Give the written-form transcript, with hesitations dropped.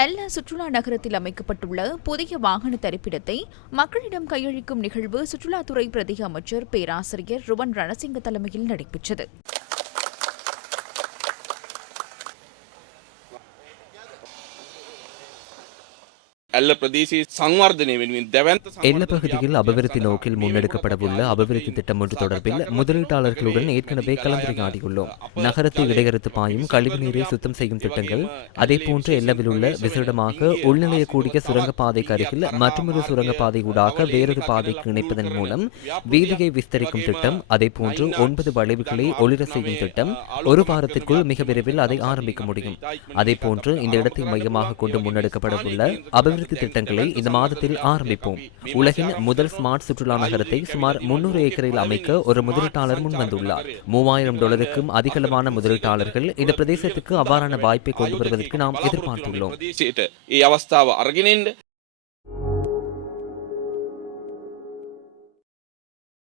எல்லா சுற்றுலா நகரத்தில் அமைக்கப்பட்டுள்ள புதிய வாகன தரிப்பிடத்தை மக்களிடம் கையளிக்கும் நிகழ்வு சுற்றுலாத்துறை பிரதி அமைச்சர் பேராசிரியர் ருவன் ரணசிங்க தலைமையில் நடைபெற்றது. எல்ல பகுதியில் அபிவிருத்தி நோக்கில் முன்னெடுக்கப்படவுள்ள அபிவிருத்தி திட்டம் ஒன்று தொடர்பில் முதலீட்டாளர்களுடன் ஏற்கனவே கலந்துரையாடியுள்ளோம். நகரத்தை இடையறுத்து பாயும் கழிவு நீரை சுத்தம் செய்யும் திட்டங்கள், அதேபோன்று எல்லவில் உள்ள விசேடமாக உள்நிலையக்கூடிய சுரங்கப்பாதைக்கு அருகில் மற்றொரு சுரங்கப்பாதை ஊடாக வேறொரு பாதைக்கு இணைப்பதன் மூலம் வீதியை விஸ்தரிக்கும் திட்டம், அதேபோன்று 9 வளைவுகளை ஒளிர செய்யும் திட்டம், ஒரு வாரத்திற்குள் மிக விரைவில் அதை ஆரம்பிக்க முடியும். அதேபோன்று இந்த இடத்தை மையமாக கொண்டு முன்னெடுக்கப்படவுள்ள அபிவிருத்தி திட்டங்களை இந்த மாதத்தில் ஆரம்பிப்போம். உலகின் முதல் ஸ்மார்ட் சுற்றுலா நகரத்தை சுமார் 300 ஏக்கரில் அமைக்க ஒரு முதலீட்டாளர் முன்வந்துள்ளார். $3000 அதிகளவான முதலீட்டாளர்கள் இந்த பிரதேசத்துக்கு அவ்வாறான வாய்ப்பை கொண்டு வருவதற்கு நாம் எதிர்பார்த்துள்ளோம்.